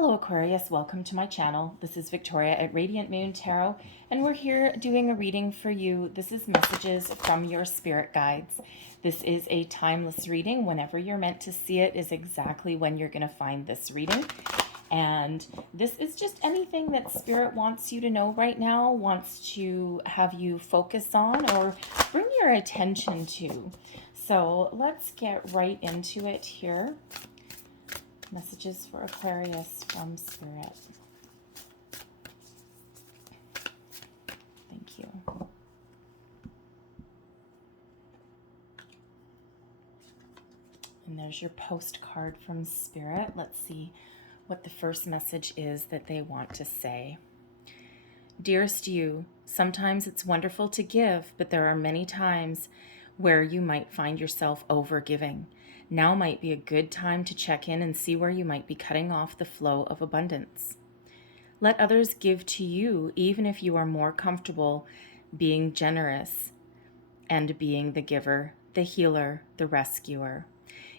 Hello Aquarius, welcome to my channel. This is Victoria at Radiant Moon Tarot, and we're here doing a reading for you. This is messages from your spirit guides. This is a timeless reading. Whenever you're meant to see it is exactly when you're going to find this reading. And this is just anything that Spirit wants you to know right now, wants to have you focus on or bring your attention to. So let's get right into it here. Messages for Aquarius from Spirit. Thank you. And there's your postcard from Spirit. Let's see what the first message is that they want to say. Dearest you, sometimes it's wonderful to give, but there are many times where you might find yourself overgiving. Now might be a good time to check in and see where you might be cutting off the flow of abundance. Let others give to you, even if you are more comfortable being generous and being the giver, the healer, the rescuer.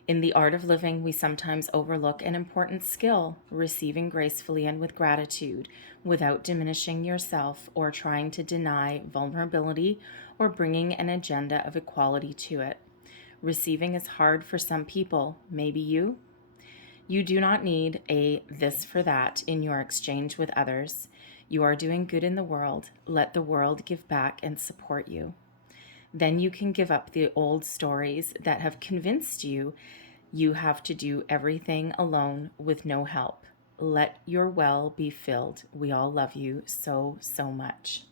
In the art of living, we sometimes overlook an important skill, receiving gracefully and with gratitude, without diminishing yourself or trying to deny vulnerability or bringing an agenda of equality to it. Receiving is hard for some people, maybe you. You do not need a this for that in your exchange with others. You are doing good in the world. Let the world give back and support you. Then you can give up the old stories that have convinced you you have to do everything alone with no help. Let your well be filled. We all love you so, so much.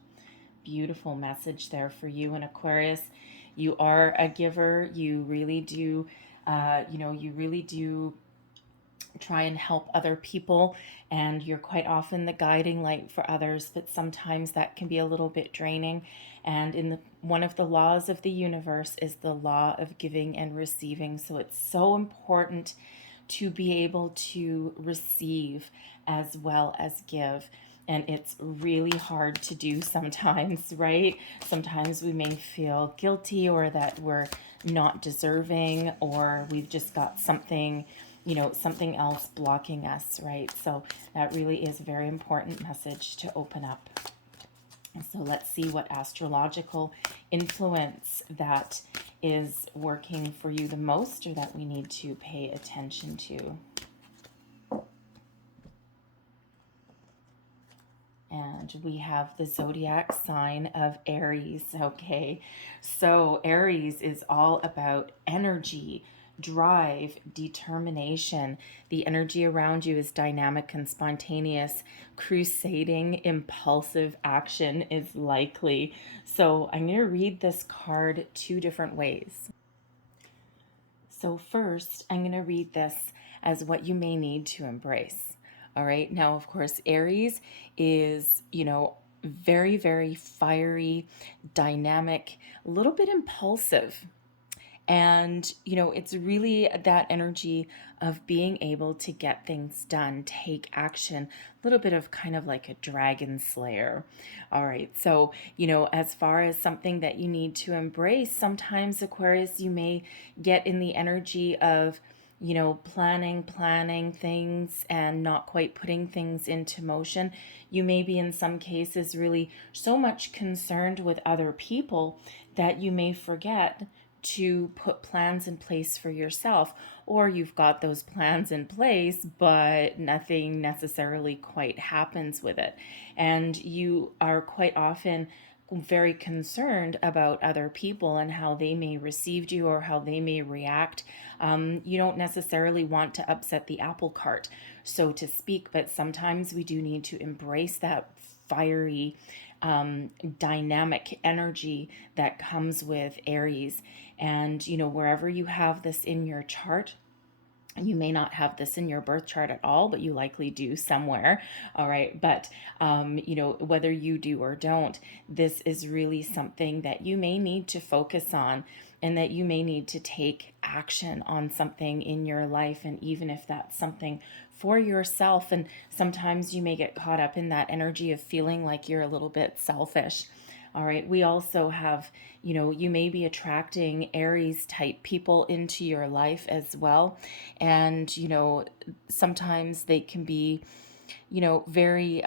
Beautiful message there for you in Aquarius. You are a giver. You really do, you really do try and help other people, and you're quite often the guiding light for others, but sometimes that can be a little bit draining. And one of the laws of the universe is the law of giving and receiving. So it's so important to be able to receive as well as give. And it's really hard to do sometimes, right? Sometimes we may feel guilty or that we're not deserving, or we've just got something something else blocking us, right? So that really is a very important message to open up. And so let's see what astrological influence that is working for you the most, or that we need to pay attention to. And we have the zodiac sign of Aries, okay? So Aries is all about energy, drive, determination. The energy around you is dynamic and spontaneous. Crusading, impulsive action is likely. So I'm going to read this card two different ways. So first, I'm going to read this as what you may need to embrace. All right. Now, of course, Aries is, very, very fiery, dynamic, a little bit impulsive. And, it's really that energy of being able to get things done, take action, a little bit of kind of like a dragon slayer. All right. So, as far as something that you need to embrace, sometimes Aquarius, you may get in the energy of, planning things and not quite putting things into motion. You may be in some cases really so much concerned with other people that you may forget to put plans in place for yourself, or you've got those plans in place but nothing necessarily quite happens with it, and you are quite often very concerned about other people and how they may receive you or how they may react. You don't necessarily want to upset the apple cart, so to speak, but sometimes we do need to embrace that fiery, dynamic energy that comes with Aries. And, wherever you have this in your chart, you may not have this in your birth chart at all, but you likely do somewhere. All right. But, whether you do or don't, this is really something that you may need to focus on, and that you may need to take action on something in your life. And even if that's something for yourself, and sometimes you may get caught up in that energy of feeling like you're a little bit selfish. All right. We also have, you may be attracting Aries type people into your life as well. And, sometimes they can be, very,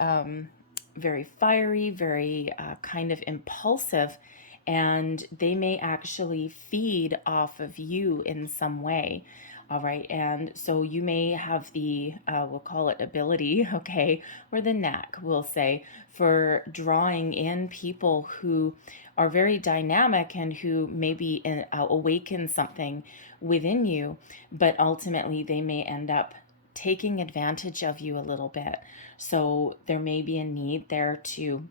very fiery, very kind of impulsive, and they may actually feed off of you in some way. All right, and so you may have the, we'll call it ability, okay, or the knack, we'll say, for drawing in people who are very dynamic and who maybe awaken something within you, but ultimately they may end up taking advantage of you a little bit. So there may be a need there to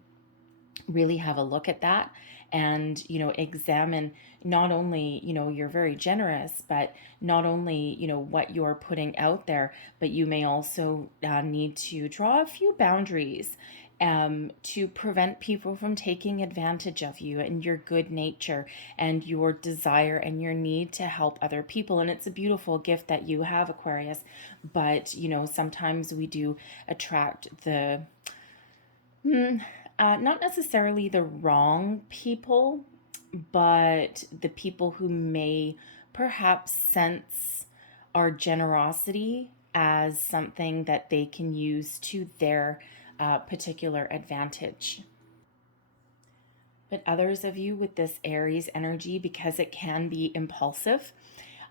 really have a look at that and examine not only you're very generous, but not only what you're putting out there, but you may also need to draw a few boundaries to prevent people from taking advantage of you and your good nature and your desire and your need to help other people. And it's a beautiful gift that you have, Aquarius, but sometimes we do attract the not necessarily the wrong people, but the people who may perhaps sense our generosity as something that they can use to their particular advantage. But others of you with this Aries energy, because it can be impulsive,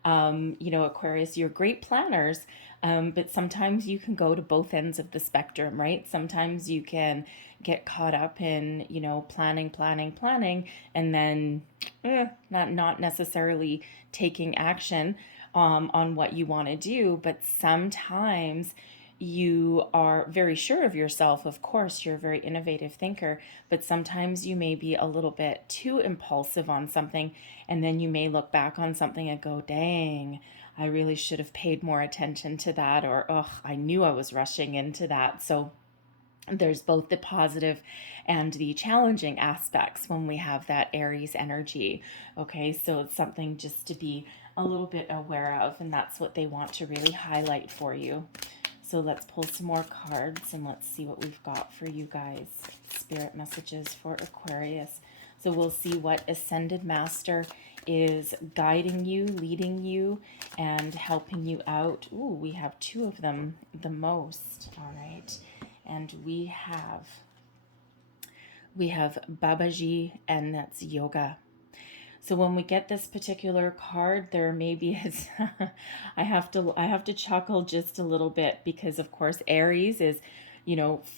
Aquarius, you're great planners, but sometimes you can go to both ends of the spectrum, right? Sometimes you can get caught up in, planning, and then not necessarily taking action on what you want to do. But sometimes you are very sure of yourself. Of course, you're a very innovative thinker, but sometimes you may be a little bit too impulsive on something, and then you may look back on something and go, dang, I really should have paid more attention to that, or, oh, I knew I was rushing into that. So there's both the positive and the challenging aspects when we have that Aries energy. Okay, so it's something just to be a little bit aware of, and that's what they want to really highlight for you. So let's pull some more cards and let's see what we've got for you guys. Spirit messages for Aquarius. So we'll see what Ascended Master is guiding you, leading you, and helping you out. Ooh, we have two of them the most. All right. And we have Babaji, and that's yoga. So when we get this particular card, there may be I have to chuckle just a little bit, because of course Aries is,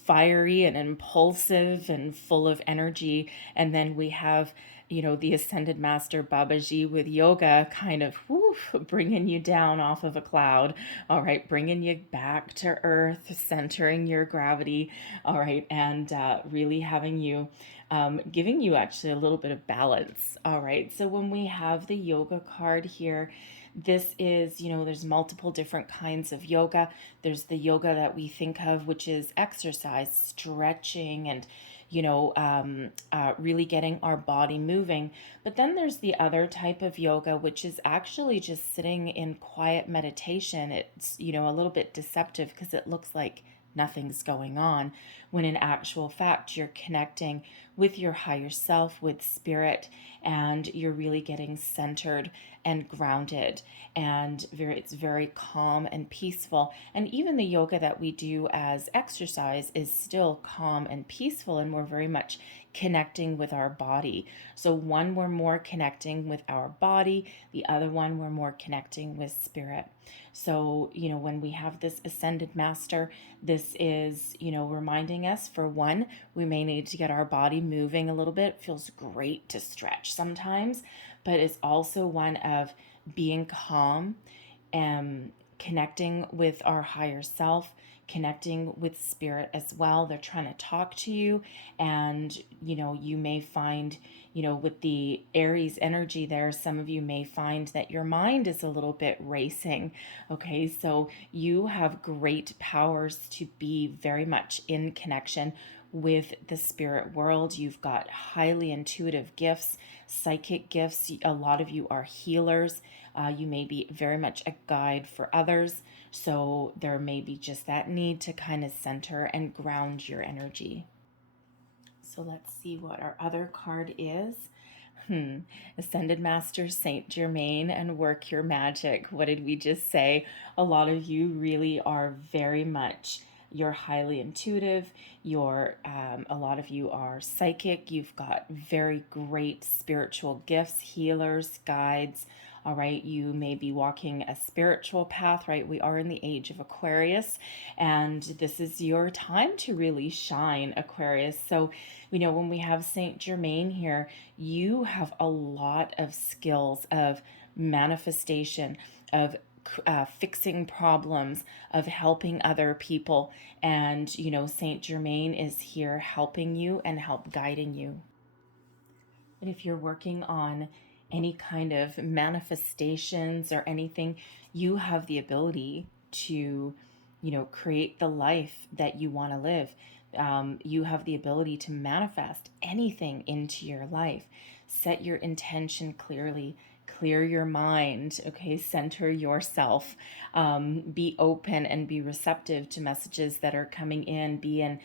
fiery and impulsive and full of energy, and then we have the Ascended Master Babaji with yoga, kind of bringing you down off of a cloud. All right, bringing you back to earth, centering your gravity. All right, and really having you giving you actually a little bit of balance. All right, so when we have the yoga card here, this is, there's multiple different kinds of yoga. There's the yoga that we think of, which is exercise, stretching, and really getting our body moving. But then there's the other type of yoga, which is actually just sitting in quiet meditation. It's, a little bit deceptive because it looks like nothing's going on, when in actual fact you're connecting with your higher self, with spirit, and you're really getting centered and grounded, and it's very calm and peaceful. And even the yoga that we do as exercise is still calm and peaceful, and we're very much connecting with our body. So one, we're more connecting with our body, the other one, we're more connecting with spirit. So, when we have this Ascended Master, this is, reminding us, for one, we may need to get our body moving a little bit. It feels great to stretch sometimes, but it's also one of being calm and connecting with our higher self, connecting with spirit as well. They're trying to talk to you, and you may find, with the Aries energy there, some of you may find that your mind is a little bit racing. Okay, so you have great powers to be very much in connection with the spirit world. You've got highly intuitive gifts, psychic gifts. A lot of you are healers. You may be very much a guide for others. So there may be just that need to kind of center and ground your energy. So let's see what our other card is. Ascended Master Saint Germain and work your magic. What did we just say? A lot of you really are very much, you're highly intuitive. A lot of you are psychic. You've got very great spiritual gifts, healers, guides. All right, you may be walking a spiritual path, right? We are in the age of Aquarius, and this is your time to really shine, Aquarius. So, when we have Saint Germain here, you have a lot of skills of manifestation, of fixing problems, of helping other people. And, Saint Germain is here helping you and help guiding you. And if you're working on any kind of manifestations or anything, you have the ability to, create the life that you want to live. You have the ability to manifest anything into your life. Set your intention clearly, clear your mind, okay? Center yourself. Be open and be receptive to messages that are coming in.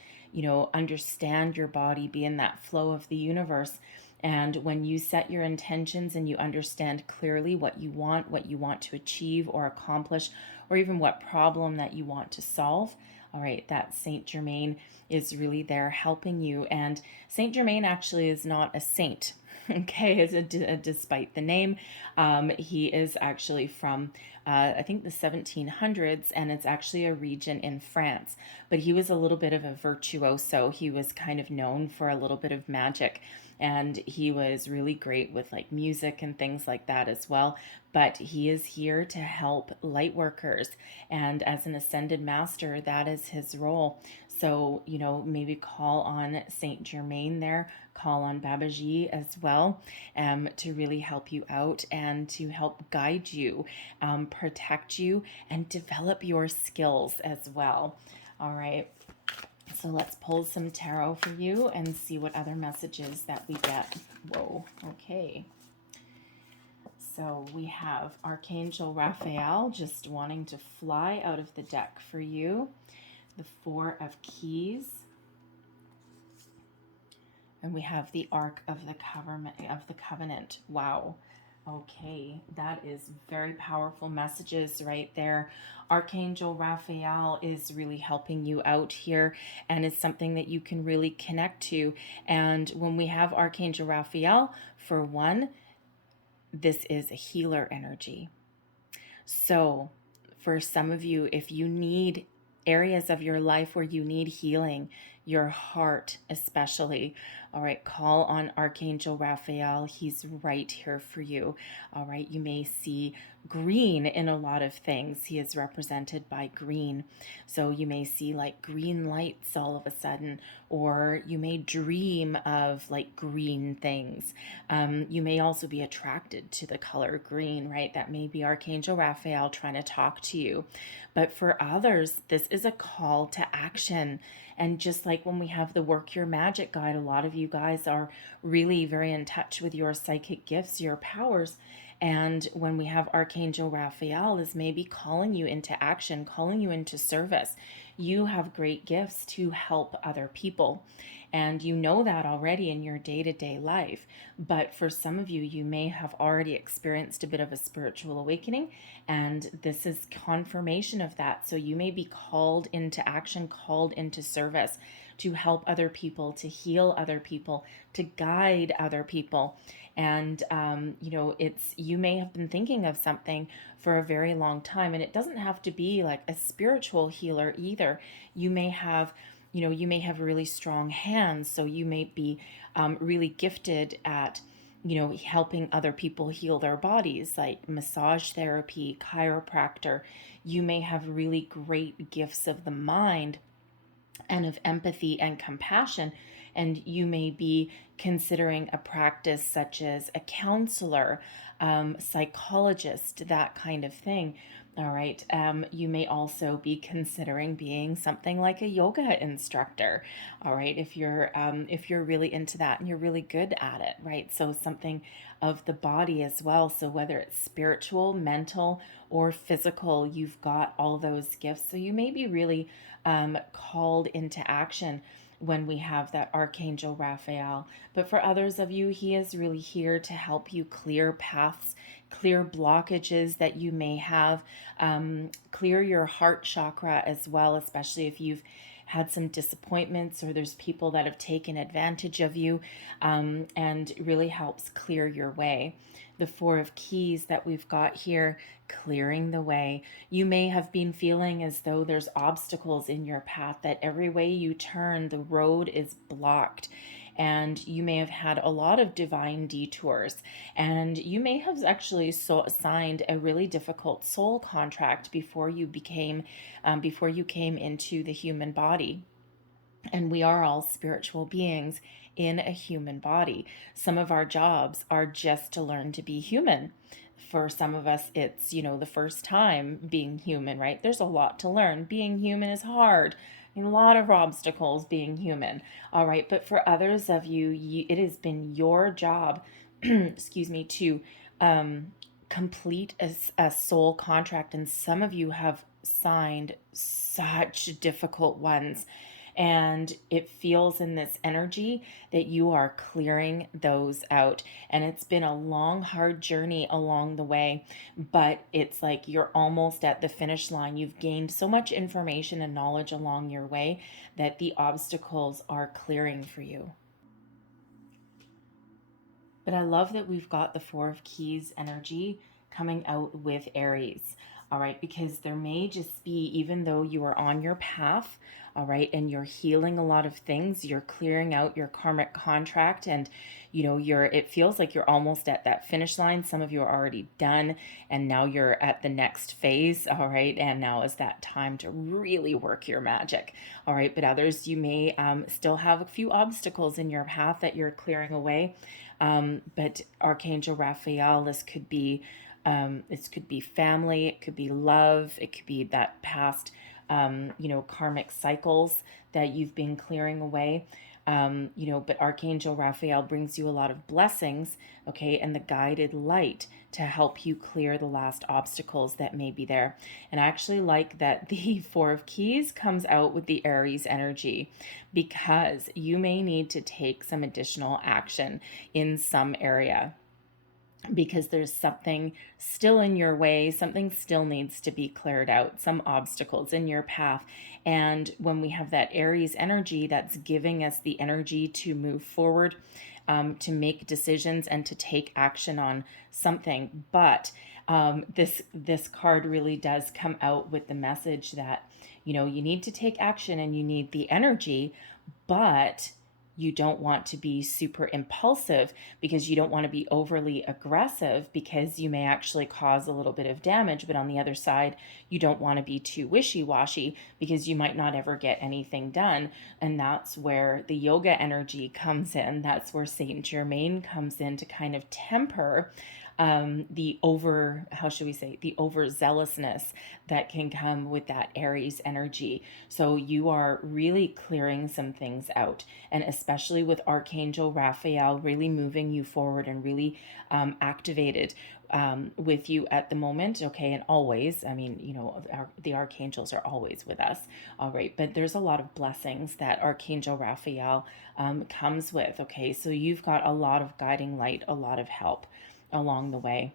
Understand your body, be in that flow of the universe. And when you set your intentions and you understand clearly what you want to achieve or accomplish, or even what problem that you want to solve, all right, that Saint Germain is really there helping you. And Saint Germain actually is not a saint, okay, despite the name. He is actually from, I think, the 1700s, and it's actually a region in France. But he was a little bit of a virtuoso. He was kind of known for a little bit of magic. And he was really great with like music and things like that as well. But he is here to help light workers. And as an ascended master, that is his role. So, maybe call on Saint Germain there, call on Babaji as well, to really help you out and to help guide you, protect you, and develop your skills as well. All right. So let's pull some tarot for you and see what other messages that we get. Whoa, okay. So we have Archangel Raphael just wanting to fly out of the deck for you. The Four of Keys. And we have the Ark of the Covenant. Wow. Okay, that is very powerful messages right there. Archangel Raphael is really helping you out here, and it's something that you can really connect to. And when we have Archangel Raphael, for one, this is a healer energy. So for some of you, if you need areas of your life where you need healing, your heart especially, all right, call on Archangel Raphael. He's right here for you. All right, you may see green in a lot of things. He is represented by green. So you may see like green lights all of a sudden, or you may dream of like green things. You may also be attracted to the color green, right? That may be Archangel Raphael trying to talk to you. But for others, this is a call to action. And just like when we have the Work Your Magic guide, a lot of you guys are really very in touch with your psychic gifts, your powers. And when we have Archangel Raphael is maybe calling you into action, calling you into service. You have great gifts to help other people. And you know that already in your day-to-day life. But for some of you, you may have already experienced a bit of a spiritual awakening, and this is confirmation of that. So you may be called into action, called into service to help other people, to heal other people, to guide other people. And, you may have been thinking of something for a very long time, and it doesn't have to be like a spiritual healer either. You may have really strong hands, so you may be really gifted at, helping other people heal their bodies, like massage therapy, chiropractor. You may have really great gifts of the mind and of empathy and compassion. And you may be considering a practice such as a counselor, psychologist, that kind of thing. All right. You may also be considering being something like a yoga instructor. All right. If you're really into that and you're really good at it, right? So something of the body as well. So whether it's spiritual, mental, or physical, you've got all those gifts. So you may be really called into action when we have that Archangel Raphael. But for others of you, he is really here to help you clear paths, clear blockages that you may have, clear your heart chakra as well, especially if you've had some disappointments or there's people that have taken advantage of you, and really helps clear your way. The Four of Keys that we've got here, clearing the way. You may have been feeling as though there's obstacles in your path, that every way you turn, the road is blocked. And you may have had a lot of divine detours, and you may have actually signed a really difficult soul contract before you came into the human body. And we are all spiritual beings in a human body. Some of our jobs are just to learn to be human. For some of us, it's, the first time being human, right? There's a lot to learn. Being human is hard. A lot of obstacles being human. All right. But for others of you, it has been your job, excuse me, to complete a soul contract. And some of you have signed such difficult ones. And it feels in this energy that you are clearing those out. And it's been a long, hard journey along the way, but it's like you're almost at the finish line. You've gained so much information and knowledge along your way that the obstacles are clearing for you. But I love that we've got the Four of Keys energy coming out with Aries. All right, because there may just be, even though you are on your path, all right, and you're healing a lot of things, you're clearing out your karmic contract, and it feels like you're almost at that finish line. Some of you are already done, and now you're at the next phase, all right, and now is that time to really work your magic, all right. But others, you may still have a few obstacles in your path that you're clearing away. But Archangel Raphael, this could be family, it could be love, it could be that past, karmic cycles that you've been clearing away. But Archangel Raphael brings you a lot of blessings, okay, and the guided light to help you clear the last obstacles that may be there. And I actually like that the Four of Keys comes out with the Aries energy, because you may need to take some additional action in some area, because there's something still in your way, something still needs to be cleared out, some obstacles in your path. And when we have that Aries energy, that's giving us the energy to move forward, to make decisions and to take action on something. But this card really does come out with the message that, you need to take action and you need the energy, but you don't want to be super impulsive, because you don't want to be overly aggressive, because you may actually cause a little bit of damage. But on the other side, you don't want to be too wishy-washy, because you might not ever get anything done. And that's where the yoga energy comes in. That's where Saint Germain comes in to kind of temper the overzealousness that can come with that Aries energy. So you are really clearing some things out, and especially with Archangel Raphael really moving you forward and really activated with you at the moment, okay, and always. I mean, the archangels are always with us, all right, but there's a lot of blessings that Archangel Raphael comes with, okay, so you've got a lot of guiding light, a lot of help along the way.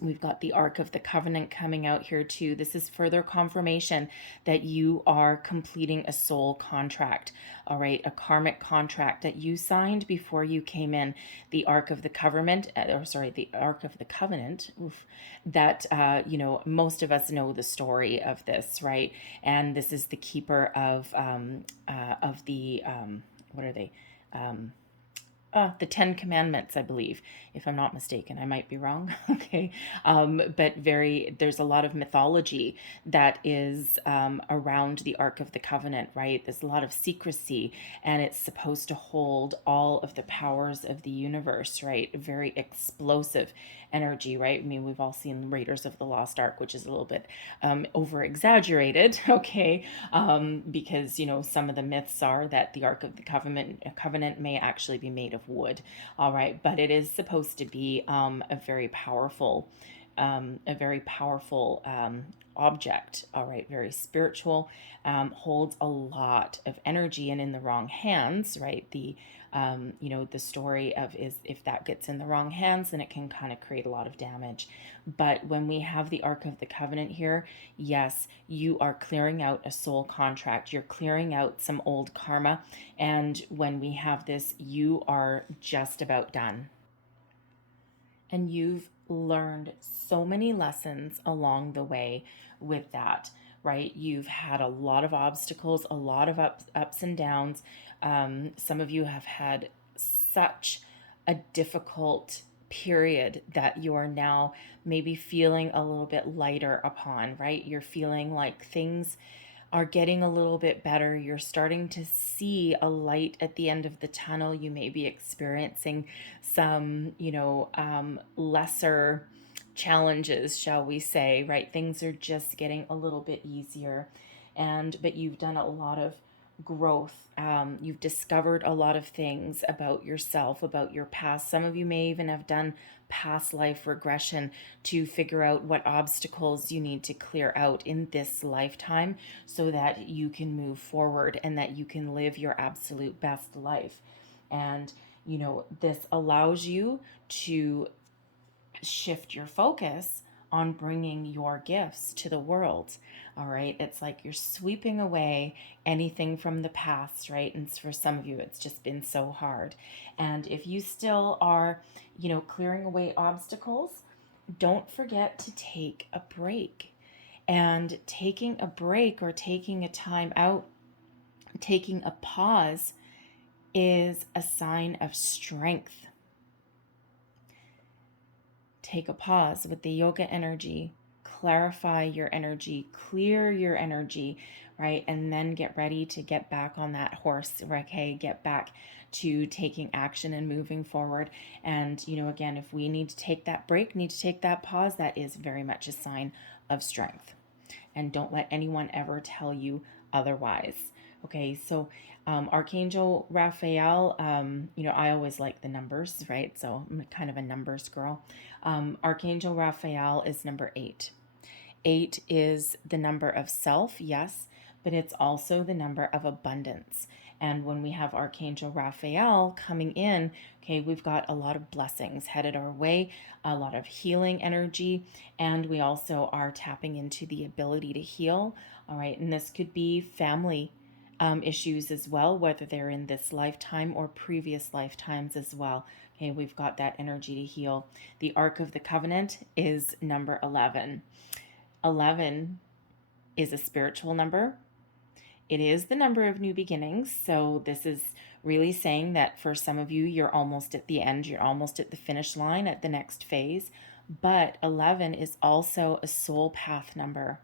We've got the Ark of the Covenant coming out here too. This is further confirmation that you are completing a soul contract, all right, a karmic contract that you signed before you came in. The Ark of the Covenant, the Ark of the Covenant, that, most of us know the story of this, right? And this is the keeper of the, what are they? The 10 Commandments, I believe, if I'm not mistaken. I might be wrong. Okay. But there's a lot of mythology that is around the Ark of the Covenant, right? There's a lot of secrecy, and it's supposed to hold all of the powers of the universe, right? Very explosive energy, right? I mean, we've all seen Raiders of the Lost Ark, which is a little bit over exaggerated, okay? Because, some of the myths are that the Ark of the Covenant may actually be made of wood, all right, but it is supposed to be a very powerful object, all right, very spiritual, holds a lot of energy, and in the wrong hands, right, the story of is if that gets in the wrong hands, then it can kind of create a lot of damage. But when we have the Ark of the Covenant here, yes, you are clearing out a soul contract, you're clearing out some old karma, and when we have this, you are just about done. And you've learned so many lessons along the way with that, right? You've had a lot of obstacles, a lot of ups and downs. Some of you have had such a difficult period that you are now maybe feeling a little bit lighter upon, right? You're feeling like things are getting a little bit better. You're starting to see a light at the end of the tunnel. You may be experiencing some, lesser challenges, shall we say, right? Things are just getting a little bit easier. But you've done a lot of growth. You've discovered a lot of things about yourself, about your past. Some of you may even have done past life regression to figure out what obstacles you need to clear out in this lifetime so that you can move forward and that you can live your absolute best life. And, this allows you to shift your focus on bringing your gifts to the world. All right. It's like you're sweeping away anything from the past, right? And for some of you, it's just been so hard. And if you still are, clearing away obstacles, don't forget to take a break. And taking a break or taking a time out, taking a pause is a sign of strength. Take a pause with the yoga energy, clarify your energy, clear your energy, right? And then get ready to get back on that horse, okay? Get back to taking action and moving forward. And, again, if we need to take that break, need to take that pause, that is very much a sign of strength. And don't let anyone ever tell you otherwise. Okay, so Archangel Raphael, I always like the numbers, right? So I'm kind of a numbers girl. Archangel Raphael is number 8. 8 is the number of self, yes, but it's also the number of abundance. And when we have Archangel Raphael coming in, okay, we've got a lot of blessings headed our way, a lot of healing energy, and we also are tapping into the ability to heal. All right, and this could be family issues as well, whether they're in this lifetime or previous lifetimes as well. Okay, we've got that energy to heal. The Ark of the Covenant is number 11. 11 is a spiritual number. It is the number of new beginnings. So this is really saying that for some of you, you're almost at the end. You're almost at the finish line at the next phase. But 11 is also a soul path number.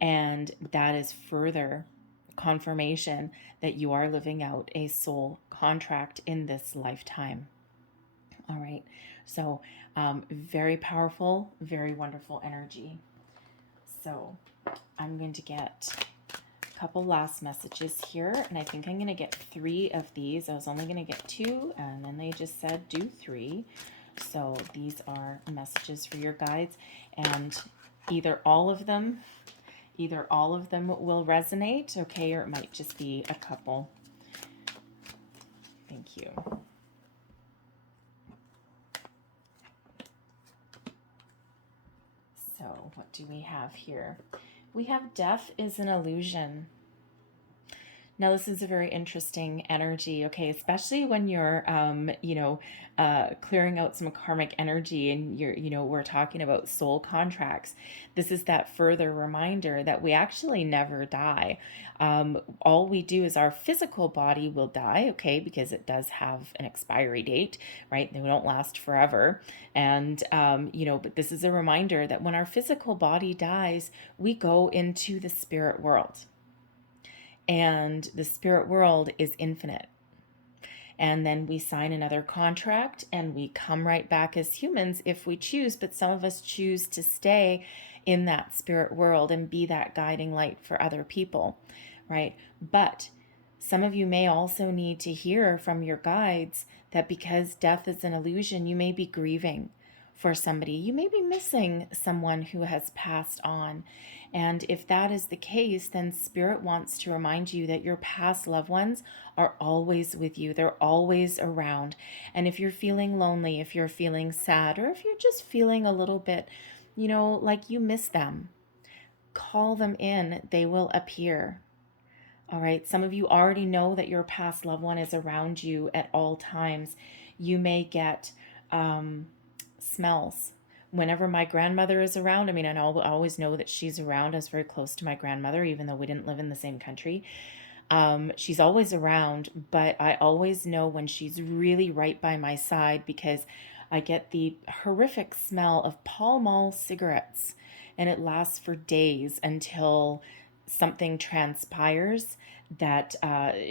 And that is further confirmation that you are living out a soul contract in this lifetime. All right. So very powerful, very wonderful energy. So I'm going to get a couple last messages here, and I think I'm going to get 3 of these. I was only going to get 2, and then they just said do 3. So these are messages for your guides, and either all of them will resonate, okay, or it might just be a couple. Thank you. So what do we have here? We have death is an illusion. Now, this is a very interesting energy, okay, especially when you're, clearing out some karmic energy and we're talking about soul contracts. This is that further reminder that we actually never die. All we do is our physical body will die, okay, because it does have an expiry date, right? They don't last forever. And, but this is a reminder that when our physical body dies, we go into the spirit world. And the spirit world is infinite. And then we sign another contract and we come right back as humans if we choose, but some of us choose to stay in that spirit world and be that guiding light for other people, right? But some of you may also need to hear from your guides that because death is an illusion, you may be grieving, for somebody. You may be missing someone who has passed on. And if that is the case, then Spirit wants to remind you that your past loved ones are always with you. They're always around. And if you're feeling lonely, if you're feeling sad, or if you're just feeling a little bit, like you miss them, call them in. They will appear. All right. Some of you already know that your past loved one is around you at all times. You may get smells. Whenever my grandmother is around, I always know that she's around. I was very close to my grandmother, even though we didn't live in the same country. She's always around, but I always know when she's really right by my side because I get the horrific smell of Pall Mall cigarettes, and it lasts for days until something transpires that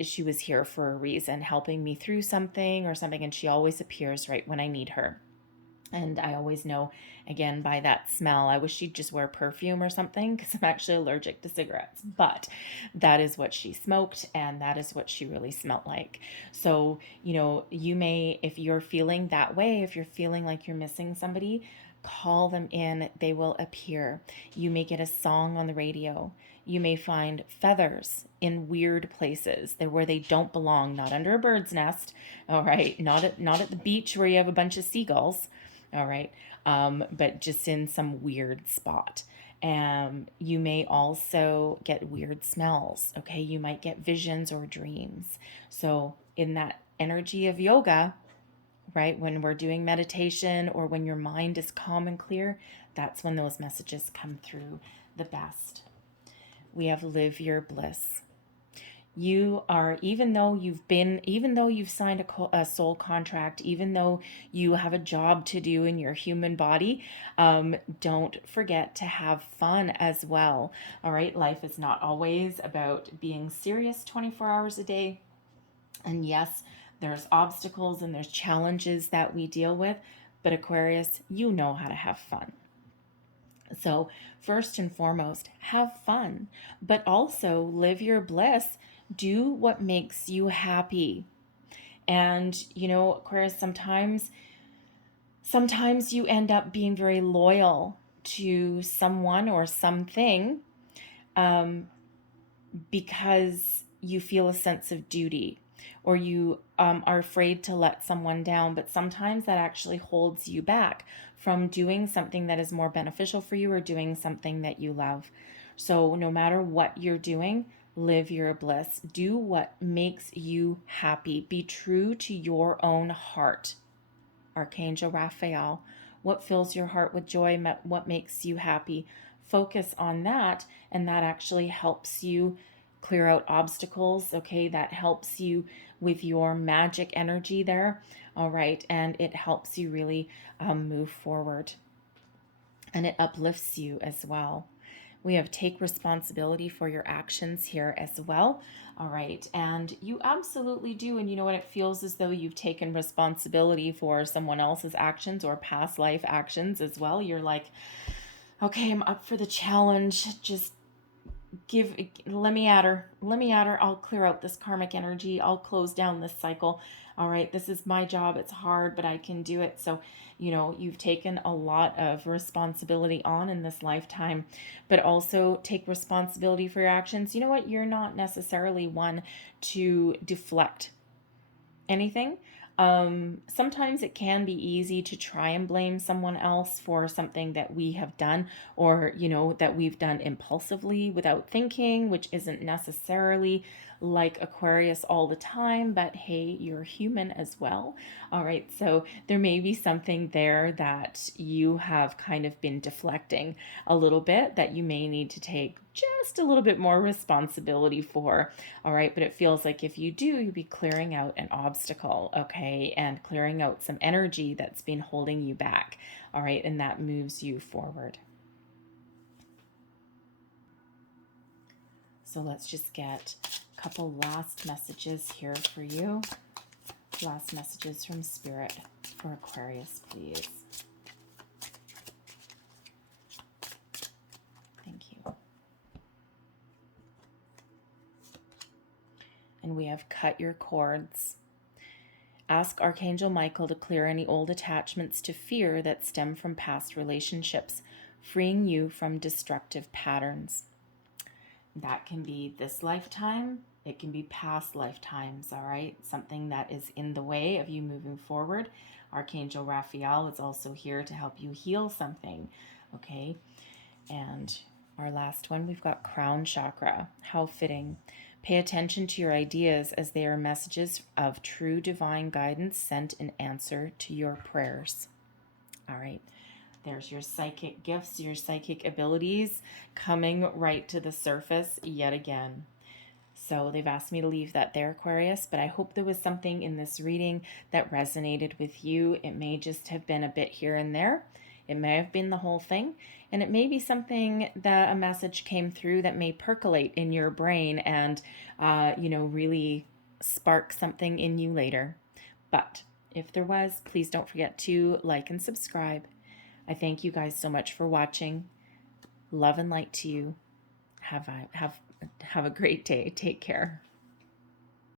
she was here for a reason, helping me through something or something, and she always appears right when I need her. And I always know, again, by that smell. I wish she'd just wear perfume or something because I'm actually allergic to cigarettes. But that is what she smoked, and that is what she really smelled like. So, you may, if you're feeling that way, if you're feeling like you're missing somebody, call them in. They will appear. You may get a song on the radio. You may find feathers in weird places where they don't belong, not under a bird's nest, all right, not at the beach where you have a bunch of seagulls, all right, but just in some weird spot. You may also get weird smells, okay? You might get visions or dreams. So in that energy of yoga, right, when we're doing meditation or when your mind is calm and clear, that's when those messages come through the best. We have live your bliss. You are, even though you've signed a soul contract, even though you have a job to do in your human body, don't forget to have fun as well. All right. Life is not always about being serious 24 hours a day. And yes, there's obstacles and there's challenges that we deal with, but Aquarius, you know how to have fun. So first and foremost, have fun, but also live your bliss. Do what makes you happy. And, Aquarius, sometimes you end up being very loyal to someone or something because you feel a sense of duty, or you are afraid to let someone down, but sometimes that actually holds you back from doing something that is more beneficial for you or doing something that you love. So no matter what you're doing, live your bliss. Do what makes you happy. Be true to your own heart. Archangel Raphael, what fills your heart with joy? What makes you happy? Focus on that, and that actually helps you clear out obstacles, okay? That helps you with your magic energy there, all right? And it helps you really move forward, and it uplifts you as well. We have take responsibility for your actions here as well. All right. And you absolutely do. And you know what? It feels as though you've taken responsibility for someone else's actions or past life actions as well. You're like, okay, I'm up for the challenge. Just let me at her. I'll clear out this karmic energy. I'll close down this cycle. All right. This is my job. It's hard, but I can do it. So, you've taken a lot of responsibility on in this lifetime, but also take responsibility for your actions. You know what? You're not necessarily one to deflect anything. Sometimes it can be easy to try and blame someone else for something that we have done, or, that we've done impulsively without thinking, which isn't necessarily like Aquarius all the time, but hey, you're human as well. All right. So there may be something there that you have kind of been deflecting a little bit that you may need to take just a little bit more responsibility for. All right. But it feels like if you do, you'll be clearing out an obstacle. Okay. And clearing out some energy that's been holding you back. All right. And that moves you forward. So let's just get a couple last messages here for you. Last messages from Spirit for Aquarius, please. Thank you. And we have cut your cords. Ask Archangel Michael to clear any old attachments to fear that stem from past relationships, freeing you from destructive patterns. That can be this lifetime. It can be past lifetimes, all right? Something that is in the way of you moving forward. Archangel Raphael is also here to help you heal something, okay? And our last one, we've got crown chakra. How fitting. Pay attention to your ideas as they are messages of true divine guidance sent in answer to your prayers. All right. There's your psychic gifts, your psychic abilities coming right to the surface yet again. So they've asked me to leave that there, Aquarius, but I hope there was something in this reading that resonated with you. It may just have been a bit here and there. It may have been the whole thing, and it may be something that a message came through that may percolate in your brain and, really spark something in you later. But if there was, please don't forget to like and subscribe. I thank you guys so much for watching. Love and light to you. Have a great day. Take care.